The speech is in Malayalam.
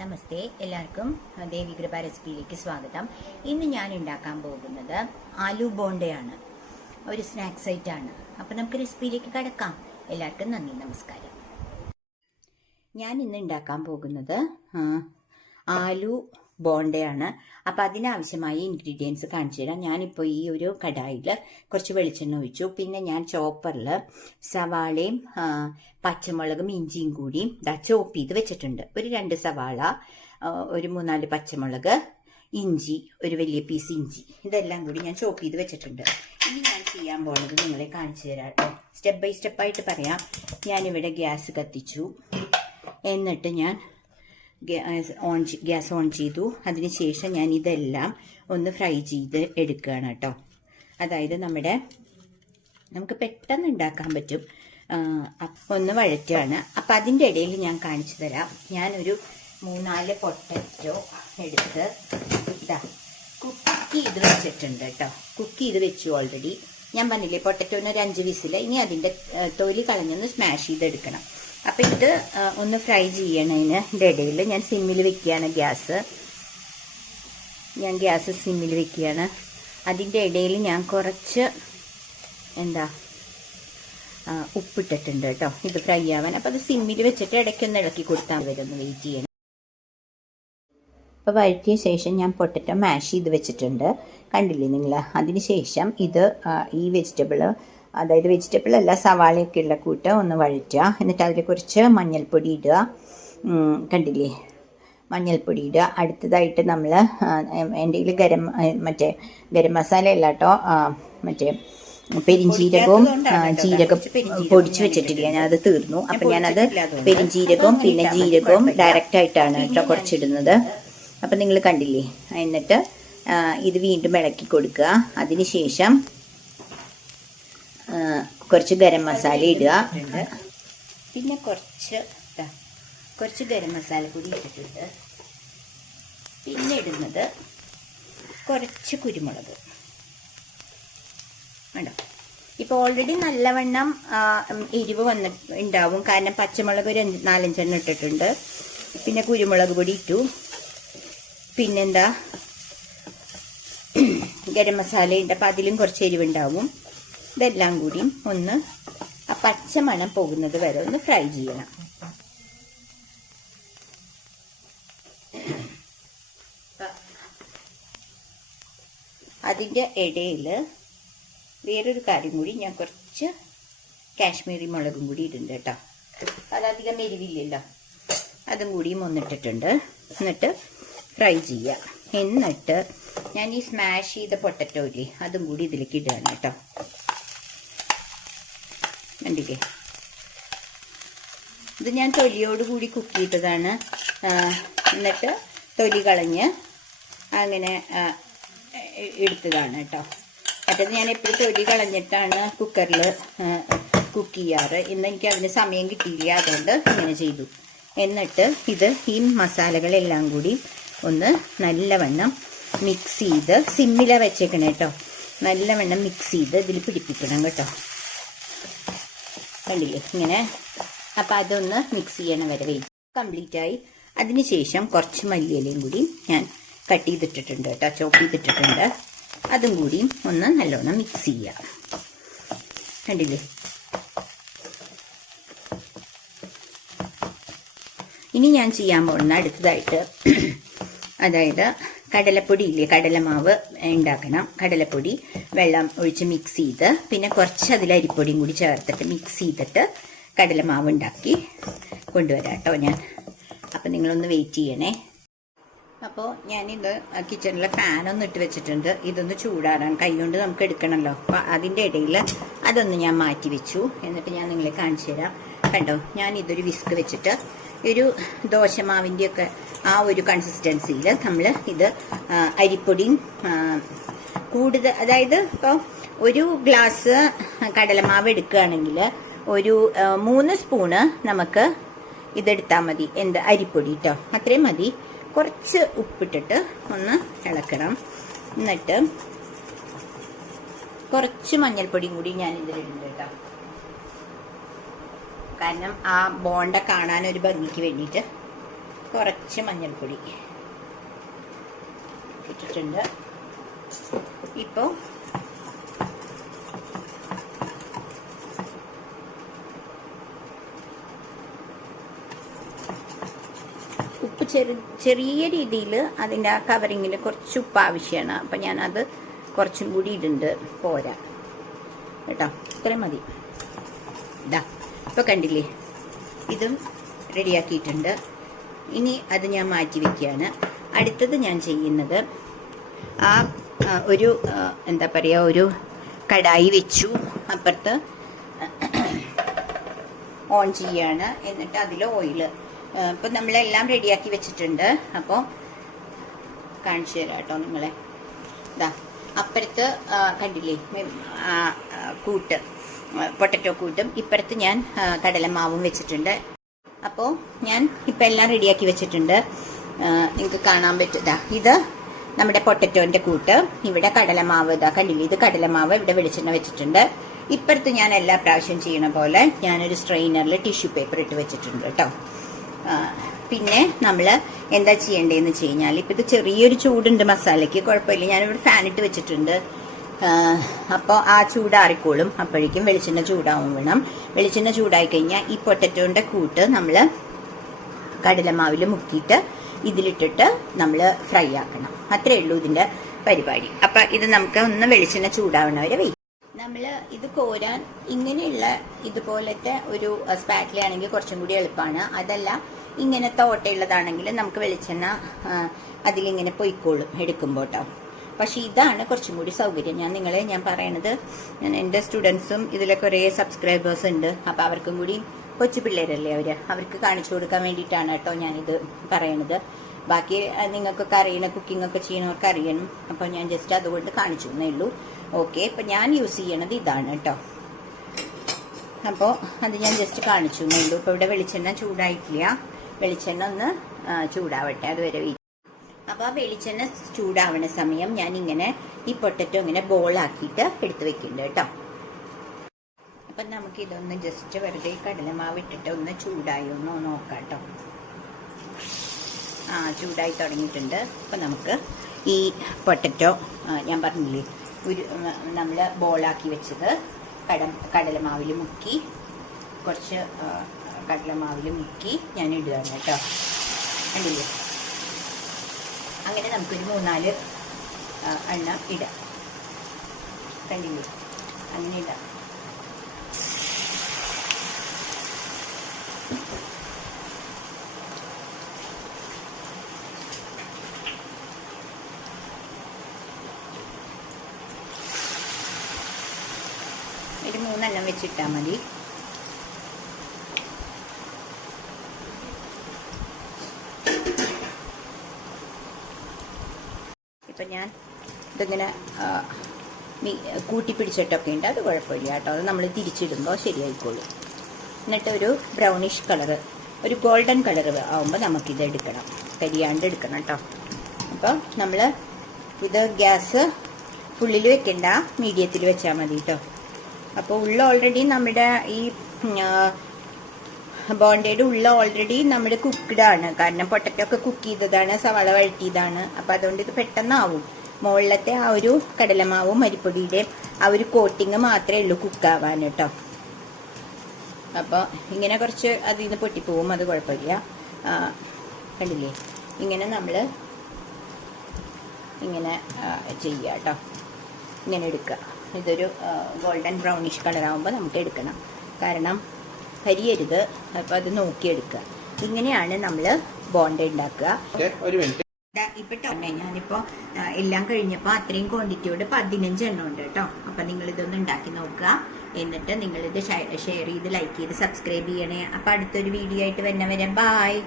നമസ്തേ, എല്ലാവർക്കും ദേവി കൃപ റെസിപ്പിയിലേക്ക് സ്വാഗതം. ഇന്ന് ഞാൻ ഉണ്ടാക്കാൻ പോകുന്നത് ആലു ബോണ്ടയാണ്. ഒരു സ്നാക്സ് ഐറ്റാണ്. അപ്പം നമുക്ക് റെസിപ്പിയിലേക്ക് കടക്കാം. എല്ലാവർക്കും നന്ദി, നമസ്കാരം. ഞാൻ ഇന്ന് ഉണ്ടാക്കാൻ പോകുന്നത് ആലു ബോണ്ടയാണ്. അപ്പം അതിനാവശ്യമായ ഇൻഗ്രീഡിയൻസ് കാണിച്ചു തരാം. ഞാനിപ്പോൾ ഈ ഒരു കടായിൽ കുറച്ച് വെളിച്ചെണ്ണ ഒഴിച്ചു. പിന്നെ ഞാൻ ചോപ്പറിൽ സവാളയും പച്ചമുളകും ഇഞ്ചിയും കൂടി ചോപ്പ് ചെയ്ത് വെച്ചിട്ടുണ്ട്. ഒരു 2 സവാള, ഒരു 3-4 പച്ചമുളക്, ഇഞ്ചി, ഒരു വലിയ പീസ് ഇഞ്ചി, ഇതെല്ലാം കൂടി ഞാൻ ചോപ്പ് ചെയ്ത് വെച്ചിട്ടുണ്ട്. ഇനി ഞാൻ ചെയ്യാൻ പോകുന്നത് നിങ്ങളെ കാണിച്ചു തരാം കേട്ടോ. സ്റ്റെപ്പ് ബൈ സ്റ്റെപ്പായിട്ട് പറയാം. ഞാനിവിടെ ഗ്യാസ് കത്തിച്ചു. എന്നിട്ട് ഞാൻ ഗ്യാസ് ഓൺ ചെയ്തു. അതിനുശേഷം ഞാൻ ഇതെല്ലാം ഒന്ന് ഫ്രൈ ചെയ്ത് എടുക്കുകയാണ് കേട്ടോ. അതായത് നമുക്ക് പെട്ടെന്ന് ഉണ്ടാക്കാൻ പറ്റും. ഒന്ന് വഴറ്റുകയാണ്. അപ്പം അതിൻ്റെ ഇടയിൽ ഞാൻ കാണിച്ചു തരാം. ഞാനൊരു 3-4 പൊട്ടറ്റോ എടുത്ത് കുക്ക് ചെയ്ത് വെച്ചിട്ടുണ്ട് കേട്ടോ. കുക്ക് ചെയ്ത് വെച്ചു ഓൾറെഡി. ഞാൻ പറഞ്ഞില്ലേ, പൊട്ടറ്റോന് ഒരു 5 വിസിൽ. ഇനി അതിൻ്റെ തൊലി കളഞ്ഞൊന്ന് സ്മാഷ് ചെയ്തെടുക്കണം. അപ്പം ഇത് ഒന്ന് ഫ്രൈ ചെയ്യണതിന് ഇടയിൽ ഞാൻ സിമ്മിൽ വെക്കുകയാണ് ഗ്യാസ്. സിമ്മിൽ വെക്കുകയാണ്. അതിൻ്റെ ഇടയിൽ ഞാൻ കുറച്ച് ഉപ്പിട്ടിട്ടുണ്ട് കേട്ടോ, ഇത് ഫ്രൈ ആവാൻ. അപ്പം അത് സിമ്മിൽ വെച്ചിട്ട് ഇടയ്ക്കൊന്ന് ഇളക്കി കൊടുത്താൽ വരുമെന്ന് വെയിറ്റ് ചെയ്യണം. അപ്പോൾ വഴറ്റിയ ശേഷം ഞാൻ പൊട്ടറ്റോ മാഷ് ചെയ്ത് വെച്ചിട്ടുണ്ട്, കണ്ടില്ലേ നിങ്ങൾ. അതിന് ശേഷം ഇത് ഈ അതായത് വെജിറ്റബിൾ അല്ല, സവാളയൊക്കെ ഉള്ള കൂട്ട് ഒന്ന് വഴറ്റുക. എന്നിട്ട് അതിൽ കുറച്ച് മഞ്ഞൾപ്പൊടി ഇടുക. കണ്ടില്ലേ, മഞ്ഞൾപ്പൊടി ഇടുക. അടുത്തതായിട്ട് നമ്മൾ എൻ്റെ കയ്യിൽ ഗരം മസാല അല്ല കേട്ടോ, പെരിഞ്ജീരകവും ജീരകം പൊടിച്ച് വെച്ചിട്ടില്ല, ഞാനത് തീർന്നു. അപ്പം ഞാനത് പെരിഞ്ജീരകവും പിന്നെ ജീരകവും ഡയറക്റ്റായിട്ടാണ് കേട്ടോ കുറച്ചിടുന്നത്. അപ്പം നിങ്ങൾ കണ്ടില്ലേ. എന്നിട്ട് ഇത് വീണ്ടും ഇളക്കി കൊടുക്കുക. അതിന് ശേഷം കുറച്ച് ഗരം മസാല ഇടുക. പിന്നെ കുറച്ച് ഗരം മസാല കൂടി ഇട്ടിട്ടുണ്ട്. പിന്നെ ഇടുന്നത് കുറച്ച് കുരുമുളക് വേണ്ട. ഇപ്പോൾ ഓൾറെഡി നല്ലവണ്ണം എരിവ് ഉണ്ടാവും, കാരണം പച്ചമുളക് ഒരു 4-5 ഇട്ടിട്ടുണ്ട്. പിന്നെ കുരുമുളക് പൊടി ഇട്ടു. പിന്നെന്താ, ഗരം മസാല ഉണ്ട്. അപ്പം അതിലും കുറച്ച് എരിവുണ്ടാവും. ഇതെല്ലാം കൂടി ഒന്ന് ആ പച്ചമണം പോകുന്നത് വരെ ഒന്ന് ഫ്രൈ ചെയ്യണം. അതിൻ്റെ ഇടയിൽ വേറൊരു കാര്യം കൂടി, ഞാൻ കുറച്ച് കാശ്മീരി മുളകും കൂടി ഇടുന്നുണ്ട് കേട്ടോ. അതധികം എരിവില്ലല്ലോ, അതും കൂടിയും ഒന്നിട്ടിട്ടുണ്ട്. എന്നിട്ട് ഫ്രൈ ചെയ്യുക. എന്നിട്ട് ഞാൻ ഈ സ്മാഷ് ചെയ്ത പൊട്ടറ്റോ ഇല്ലേ, അതും കൂടി ഇതിലേക്ക് ഇടുകയാണ് കേട്ടോ. കണ്ടില്ലേ, ഇത് ഞാൻ തൊലിയോടുകൂടി കുക്ക് ചെയ്തതാണ്. എന്നിട്ട് തൊലി കളഞ്ഞ് അങ്ങനെ എടുത്തതാണ് കേട്ടോ. മറ്റേത് ഞാൻ എപ്പോഴും തൊലി കളഞ്ഞിട്ടാണ് കുക്കറിൽ കുക്ക് ചെയ്യാറ്. ഇന്ന് എനിക്ക് അതിന് സമയം കിട്ടിയില്ല, അതുകൊണ്ട് ഇങ്ങനെ ചെയ്തു. എന്നിട്ട് ഈ മസാലകളെല്ലാം കൂടി ഒന്ന് നല്ലവണ്ണം മിക്സ് ചെയ്ത്, സിമ്മില വെച്ചേക്കണം കേട്ടോ, നല്ലവണ്ണം മിക്സ് ചെയ്ത് ഇതിൽ പിടിപ്പിക്കണം കേട്ടോ. കണ്ടില്ലേ ഇങ്ങനെ. അപ്പം അതൊന്ന് മിക്സ് ചെയ്യണം വരെ വെയിറ്റ് കംപ്ലീറ്റ് ആയി. അതിനുശേഷം കുറച്ച് മല്ലിയിലയും കൂടി ഞാൻ കട്ട് ചെയ്തിട്ടിട്ടുണ്ട് കേട്ടോ, ചോപ്പ് ചെയ്തിട്ടിട്ടുണ്ട്. അതും കൂടി ഒന്ന് നല്ലോണം മിക്സ് ചെയ്യുക. കണ്ടില്ലേ. ഇനി ഞാൻ ചെയ്യാൻ പോകുന്ന അടുത്തതായിട്ട്, അതായത് കടലപ്പൊടി ഇല്ലേ, കടലമാവ് ഉണ്ടാക്കണം. കടലപ്പൊടി വെള്ളം ഒഴിച്ച് മിക്സ് ചെയ്ത്, പിന്നെ കുറച്ച് അതിൽ അരിപ്പൊടിയും കൂടി ചേർത്തിട്ട് മിക്സ് ചെയ്തിട്ട് കടലമാവ് ഉണ്ടാക്കി കൊണ്ടുവരാം കേട്ടോ ഞാൻ. അപ്പം നിങ്ങളൊന്ന് വെയിറ്റ് ചെയ്യണേ. അപ്പോൾ ഞാനിത് കിച്ചണിലെ ഫാനൊന്നും ഇട്ട് വെച്ചിട്ടുണ്ട്. ഇതൊന്ന് ചൂടാറാൻ കൈകൊണ്ട് നമുക്ക് എടുക്കണമല്ലോ. അപ്പോൾ അതിൻ്റെ ഇടയിൽ അതൊന്ന് ഞാൻ മാറ്റി വെച്ചു. എന്നിട്ട് ഞാൻ നിങ്ങളെ കാണിച്ചു തരാം. കണ്ടോ, ഞാൻ ഇതൊരു വിസ്ക് വെച്ചിട്ട് ഒരു ദോശമാവിൻ്റെയൊക്കെ ആ ഒരു കൺസിസ്റ്റൻസിയിൽ നമ്മൾ ഇത് അരിപ്പൊടിയും കൂടുതൽ, അതായത് ഇപ്പോൾ ഒരു ഗ്ലാസ് കടലമാവ് എടുക്കുകയാണെങ്കിൽ ഒരു 3 സ്പൂണ് നമുക്ക് ഇതെടുത്താൽ മതി. അരിപ്പൊടി കേട്ടോ, അത്രയും മതി. കുറച്ച് ഉപ്പിട്ടിട്ട് ഒന്ന് ഇളക്കണം. എന്നിട്ട് കുറച്ച് മഞ്ഞൾപ്പൊടിയും കൂടി ഞാൻ ഇതിലിടുന്നുണ്ട് കേട്ടോ. കാരണം ആ ബോണ്ട കാണാൻ ഒരു ഭംഗിക്ക് വേണ്ടിയിട്ട് കുറച്ച് മഞ്ഞൾപ്പൊടി ഇട്ടിട്ടുണ്ട്. ഇപ്പോൾ ഉപ്പ് ചെറിയ രീതിയിൽ അതിൻ്റെ ആ കവറിങ്ങിൽ കുറച്ച് ഉപ്പ് ആവശ്യമാണ്. അപ്പം ഞാനത് കുറച്ചും കൂടി ഇടുന്നുണ്ട്, പോരാ കേട്ടോ, ഇത്രയും മതി. ഇതാ ഇപ്പോൾ കണ്ടില്ലേ, ഇതും റെഡിയാക്കിയിട്ടുണ്ട്. ഇനി അത് ഞാൻ മാറ്റി വയ്ക്കുകയാണ്. അടുത്തത് ഞാൻ ചെയ്യുന്നത് ഒരു എന്താ പറയുക, ഒരു കടായി വെച്ചു, അപ്പുറത്ത് ഓൺ ചെയ്യാണ്. എന്നിട്ട് അതിൽ ഓയിൽ ഇപ്പം നമ്മളെല്ലാം റെഡിയാക്കി വെച്ചിട്ടുണ്ട്. അപ്പോൾ കാണിച്ചു തരാം കേട്ടോ നിങ്ങളെ. ഇതാ അപ്പുറത്ത് കണ്ടില്ലേ കൂട്ട്, പൊട്ടറ്റോ കൂട്ടും, ഇപ്പുറത്ത് ഞാൻ കടലമാവും വെച്ചിട്ടുണ്ട്. അപ്പോൾ ഞാൻ ഇപ്പം എല്ലാം റെഡിയാക്കി വെച്ചിട്ടുണ്ട്. നിങ്ങൾക്ക് കാണാൻ പറ്റും. ഇത് നമ്മുടെ പൊട്ടറ്റോൻ്റെ കൂട്ട്, ഇവിടെ കടലമാവ്, ഇതാ കണ്ടില്ലേ, ഇത് കടലമാവ്, ഇവിടെ വെളിച്ചെണ്ണ വെച്ചിട്ടുണ്ട്. ഇപ്പുറത്ത് ഞാൻ എല്ലാ പ്രാവശ്യം ചെയ്യണ പോലെ ഞാനൊരു സ്ട്രെയിനറിൽ ടിഷ്യൂ പേപ്പർ ഇട്ട് വെച്ചിട്ടുണ്ട് കേട്ടോ. പിന്നെ നമ്മൾ എന്താ ചെയ്യേണ്ടതെന്ന് വെച്ച് കഴിഞ്ഞാൽ, ഇപ്പം ഇത് ചെറിയൊരു ചൂടുണ്ട് മസാലയ്ക്ക്, കുഴപ്പമില്ല, ഞാനിവിടെ ഫാനിട്ട് വെച്ചിട്ടുണ്ട്. അപ്പോൾ ആ ചൂടാറിക്കോളും. അപ്പോഴേക്കും വെളിച്ചെണ്ണ ചൂടാവും വേണം. വെളിച്ചെണ്ണ ചൂടായി കഴിഞ്ഞാൽ ഈ പൊട്ടറ്റോൻ്റെ കൂട്ട് നമ്മൾ കടലമാവിൽ മുക്കിയിട്ട് ഇതിലിട്ടിട്ട് നമ്മൾ ഫ്രൈ ആക്കണം. അത്രയേ ഉള്ളൂ ഇതിൻ്റെ പരിപാടി. അപ്പം ഇത് നമുക്ക് ഒന്ന് വെളിച്ചെണ്ണ ചൂടാവണവരെ വെയിറ്റ്. നമ്മൾ ഇത് കോരാൻ ഇങ്ങനെയുള്ള ഇതുപോലത്തെ ഒരു സ്പാറ്റിലാണെങ്കിൽ കുറച്ചും കൂടി എളുപ്പമാണ്. അതല്ല ഇങ്ങനത്തെ ഓട്ടയുള്ളതാണെങ്കിൽ നമുക്ക് വെളിച്ചെണ്ണ അതിലിങ്ങനെ പൊയ്ക്കോളും എടുക്കുമ്പോൾ കേട്ടോ. പക്ഷെ ഇതാണ് കുറച്ചും കൂടി സൗകര്യം. ഞാൻ പറയണത്, എൻ്റെ സ്റ്റുഡൻസും ഇതിലെ കുറേ സബ്സ്ക്രൈബേഴ്സ് ഉണ്ട്. അപ്പോൾ അവർക്കും കൂടി, കൊച്ചു പിള്ളേരല്ലേ അവർക്ക് കാണിച്ചു കൊടുക്കാൻ വേണ്ടിയിട്ടാണ് കേട്ടോ ഞാനിത് പറയണത്. ബാക്കി നിങ്ങൾക്കൊക്കെ അറിയണം, കുക്കിംഗ് ഒക്കെ ചെയ്യണവർക്ക് അറിയണം. അപ്പോൾ ഞാൻ ജസ്റ്റ് അതുകൊണ്ട് കാണിച്ചു എന്നേ ഉള്ളൂ. ഓക്കെ, ഇപ്പം ഞാൻ യൂസ് ചെയ്യണത് ഇതാണ് കേട്ടോ. അപ്പോൾ അത് ഞാൻ ജസ്റ്റ് കാണിച്ചു എന്നേ ഉള്ളൂ. ഇപ്പോൾ ഇവിടെ വെളിച്ചെണ്ണ ചൂടായിട്ടില്ല, വെളിച്ചെണ്ണ ഒന്ന് ചൂടാവട്ടെ, അതുവരെ വെയിറ്റ്. അപ്പോൾ ആ വെളിച്ചെണ്ണ ചൂടാവണ സമയം ഞാൻ ഇങ്ങനെ ഈ പൊട്ടറ്റോ ഇങ്ങനെ ബോളാക്കിയിട്ട് എടുത്ത് വെക്കുന്നുണ്ട് കേട്ടോ. അപ്പം നമുക്കിതൊന്ന് ജസ്റ്റ് വെറുതെ കടലമാവ് ഇട്ടിട്ട് ഒന്ന് ചൂടായി ഒന്ന് നോക്കാം കേട്ടോ. ചൂടായി തുടങ്ങിയിട്ടുണ്ട്. അപ്പം നമുക്ക് ഈ പൊട്ടറ്റോ ഞാൻ പറഞ്ഞില്ലേ, നമ്മൾ ബോളാക്കി വെച്ചത് കടലമാവിൽ മുക്കി, കുറച്ച് കടലമാവിൽ മുക്കി ഞാൻ ഇടുകയാണ് കേട്ടോ. കണ്ടില്ലേ, അങ്ങനെ നമുക്കൊരു 3-4 എണ്ണം ഇടാം. കണ്ടില്ലേ, അങ്ങനെ ഇടാം. ഒരു 3 എണ്ണം വെച്ചിട്ടാൽ മതി. ഇപ്പം ഞാൻ ഇതിങ്ങനെ കൂട്ടി പിടിച്ചിട്ടൊക്കെ ഉണ്ട്, അത് കുഴപ്പമില്ല കേട്ടോ. അത് നമ്മൾ തിരിച്ചിടുമ്പോൾ ശരിയായിക്കോളും. എന്നിട്ട് ഒരു ബ്രൗണിഷ് കളറ്, ഒരു ഗോൾഡൻ കളർ ആവുമ്പോൾ നമുക്കിത് എടുക്കണം, കരിയാണ്ട് എടുക്കണം കേട്ടോ. അപ്പോൾ നമ്മൾ ഇത് ഗ്യാസ് ഫുള്ളിൽ വെക്കണ്ട, മീഡിയത്തിൽ വെച്ചാൽ മതി കേട്ടോ. അപ്പോൾ ഉള്ള ഓൾറെഡി നമ്മുടെ ഈ ബോണ്ടയുടെ ഉള്ള ഓൾറെഡി നമ്മുടെ കുക്ക്ഡ് ആണ്. കാരണം പൊട്ടറ്റോ ഒക്കെ കുക്ക് ചെയ്തതാണ്, സവാള വഴറ്റിയതാണ്. അപ്പോൾ അതുകൊണ്ട് ഇത് പെട്ടെന്നാവും. മുകളിലത്തെ ആ ഒരു കടലമാവും അരിപ്പൊടിയുടെ ആ ഒരു കോട്ടിങ് മാത്രമേ ഉള്ളൂ കുക്കാവാൻ കേട്ടോ. അപ്പോൾ ഇങ്ങനെ കുറച്ച് അതിൽ നിന്ന് പൊട്ടിപ്പോവും, അത് കുഴപ്പമില്ല. കണ്ടില്ലേ, ഇങ്ങനെ നമ്മൾ ഇങ്ങനെ ചെയ്യുക കേട്ടോ. ഇങ്ങനെ എടുക്കുക. ഇതൊരു ഗോൾഡൻ ബ്രൗണിഷ് കളറാകുമ്പോൾ നമുക്ക് എടുക്കണം, കാരണം കരിയരുത്. അപ്പോൾ അത് നോക്കിയെടുക്കുക. ഇങ്ങനെയാണ് നമ്മൾ ബോണ്ട ഉണ്ടാക്കുക. ഇപ്പം ഞാനിപ്പോൾ എല്ലാം കഴിഞ്ഞപ്പോൾ അത്രയും ക്വാണ്ടിറ്റിയോട് 15 എണ്ണം ഉണ്ട് കേട്ടോ. അപ്പം നിങ്ങളിതൊന്ന് ഉണ്ടാക്കി നോക്കുക. എന്നിട്ട് നിങ്ങളിത് ഷെയർ ചെയ്ത് ലൈക്ക് ചെയ്ത് സബ്സ്ക്രൈബ് ചെയ്യണേ. അപ്പം അടുത്തൊരു വീഡിയോ ആയിട്ട് വരുന്നവരെ ബായ്.